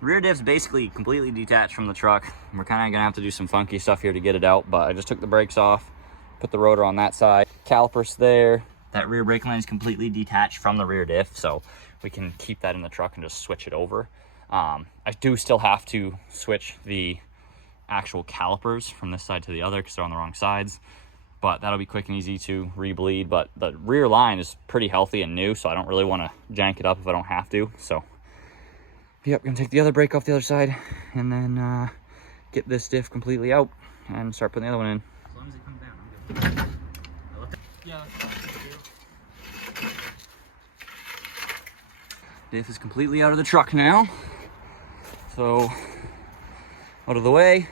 Rear diff's basically completely detached from the truck. We're kind of gonna have to do some funky stuff here to get it out, but I just took the brakes off, put the rotor on that side, calipers there. That rear brake line is completely detached from the rear diff, so we can keep that in the truck and just switch it over. I do still have to switch the actual calipers from this side to the other because they're on the wrong sides, but that'll be quick and easy to re-bleed. But the rear line is pretty healthy and new, so I don't really want to jank it up if I don't have to. So yep, gonna take the other brake off the other side and then get this diff completely out and start putting the other one in. As long as it comes down, I'm good. Yeah. Diff is completely out of the truck now. So out of the way,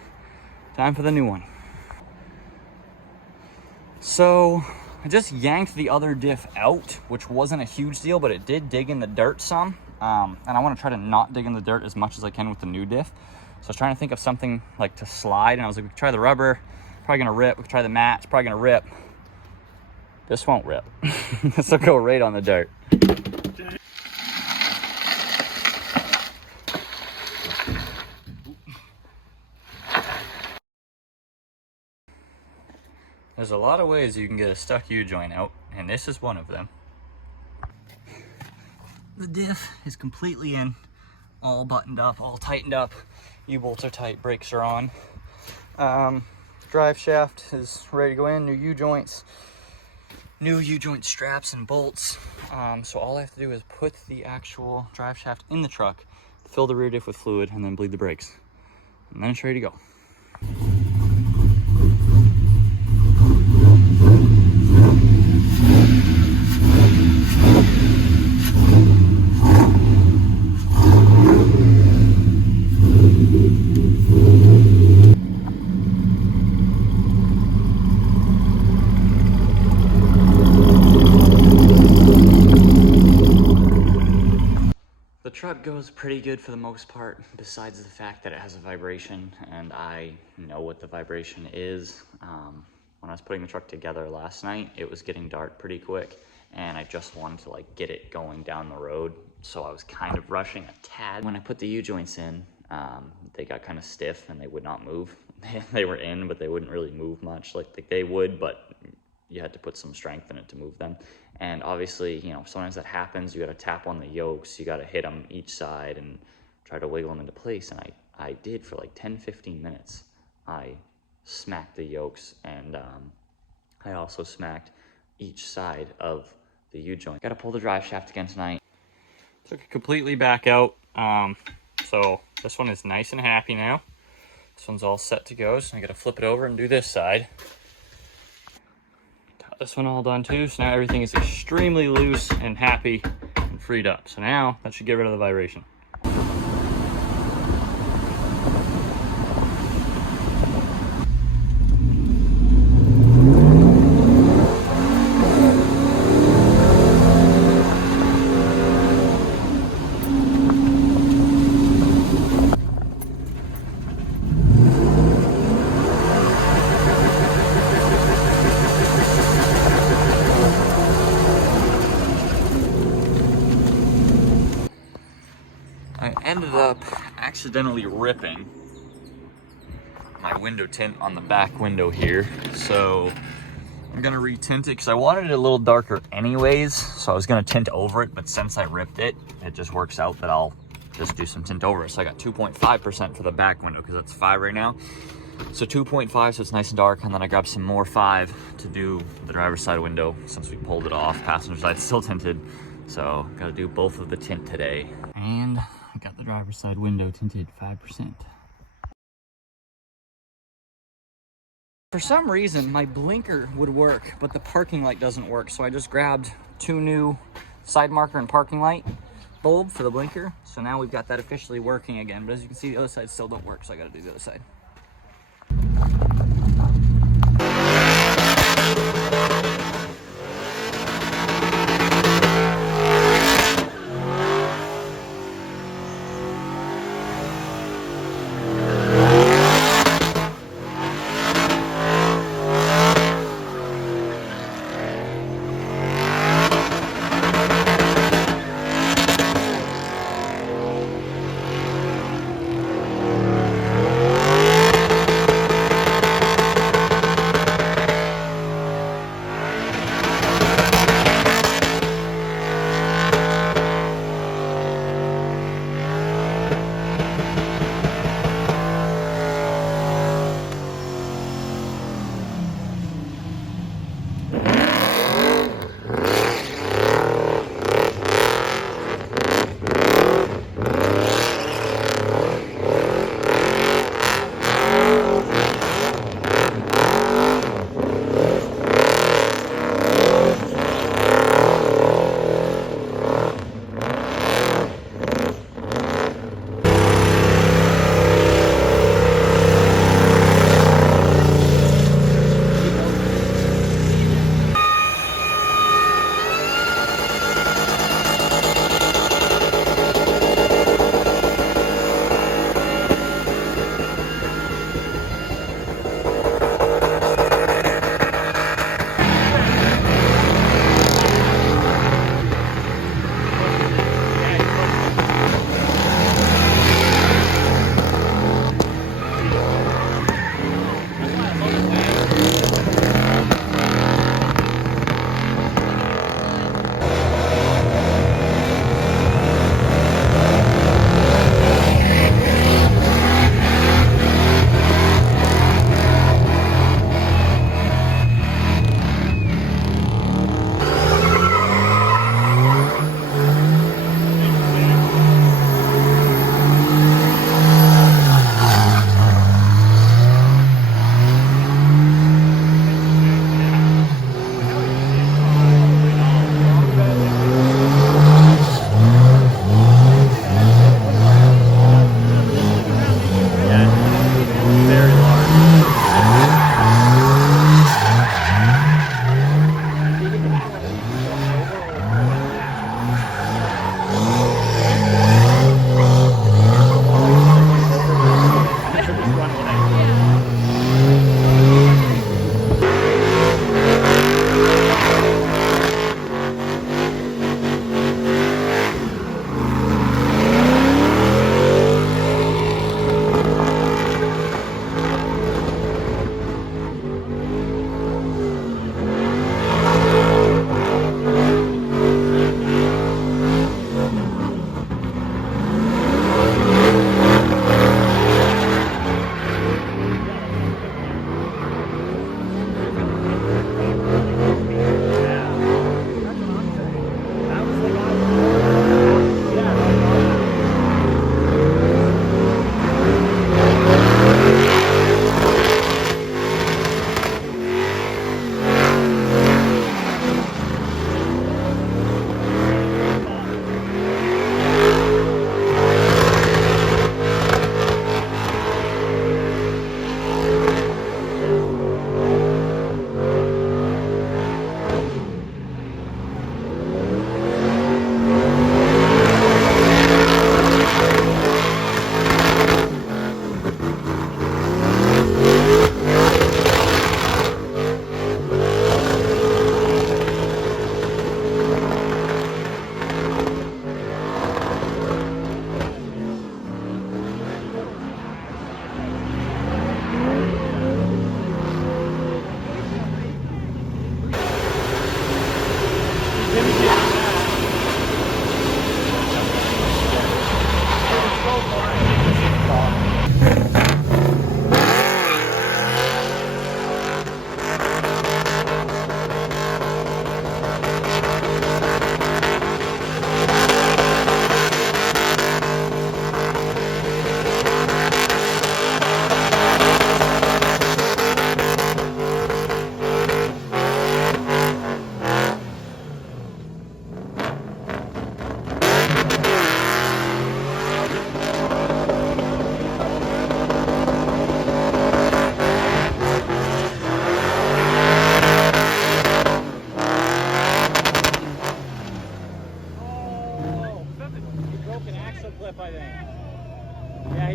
time for the new one. So I just yanked the other diff out, which wasn't a huge deal, but it did dig in the dirt some. And I want to try to not dig in the dirt as much as I can with the new diff. So I was trying to think of something like to slide, and I was like, we could try the rubber, probably gonna rip. We could try the mat, it's probably gonna rip. This won't rip. This will go right on the dirt. There's a lot of ways you can get a stuck U-joint out, and this is one of them. The diff is completely in, all buttoned up, all tightened up. U-bolts are tight, brakes are on. Drive shaft is ready to go in, new U-joints, new U-joint straps and bolts. So all I have to do is put the actual drive shaft in the truck, fill the rear diff with fluid, and then bleed the brakes. And then it's ready to go. The truck goes pretty good for the most part, besides the fact that it has a vibration, and I know what the vibration is. When I was putting the truck together last night, it was getting dark pretty quick, and I just wanted to like get it going down the road, so I was kind of rushing a tad. When I put the U-joints in, they got kind of stiff and they would not move. They were in, but they wouldn't really move much. Like they would, but you had to put some strength in it to move them. And obviously, you know, sometimes that happens. You got to tap on the yokes. You got to hit them each side and try to wiggle them into place. And I did for like 10-15 minutes. I smacked the yokes, and I also smacked each side of the U-joint. Got to pull the drive shaft again tonight. Took it completely back out. So this one is nice and happy now. This one's all set to go. So I got to flip it over and do this side. This one all done too, so now everything is extremely loose and happy and freed up. So now that should get rid of the vibration. I ended up accidentally ripping my window tint on the back window here, so I'm gonna retint it because I wanted it a little darker anyways, so I was gonna tint over it, but since I ripped it, it just works out that I'll just do some tint over it. So I got 2.5% for the back window because it's 5 right now, so 2.5, so it's nice and dark. And then I grabbed some more 5 to do the driver's side window since we pulled it off. Passenger side still tinted, so gotta do both of the tint today. And I got the driver's side window tinted 5%. For some reason, my blinker would work, but the parking light doesn't work. So I just grabbed 2 new side marker and parking light bulb for the blinker. So now we've got that officially working again. But as you can see, the other side still don't work, so I gotta do the other side.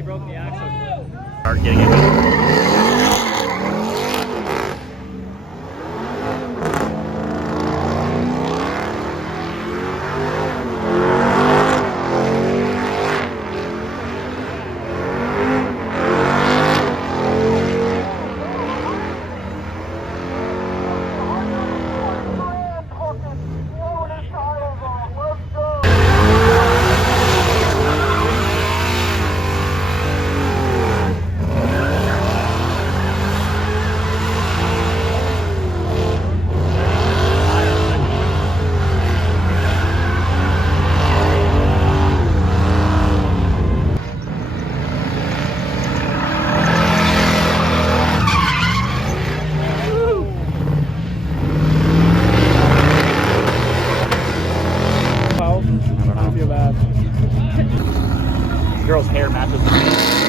he broke the axle. Start getting it. I feel bad. Girl's hair matches.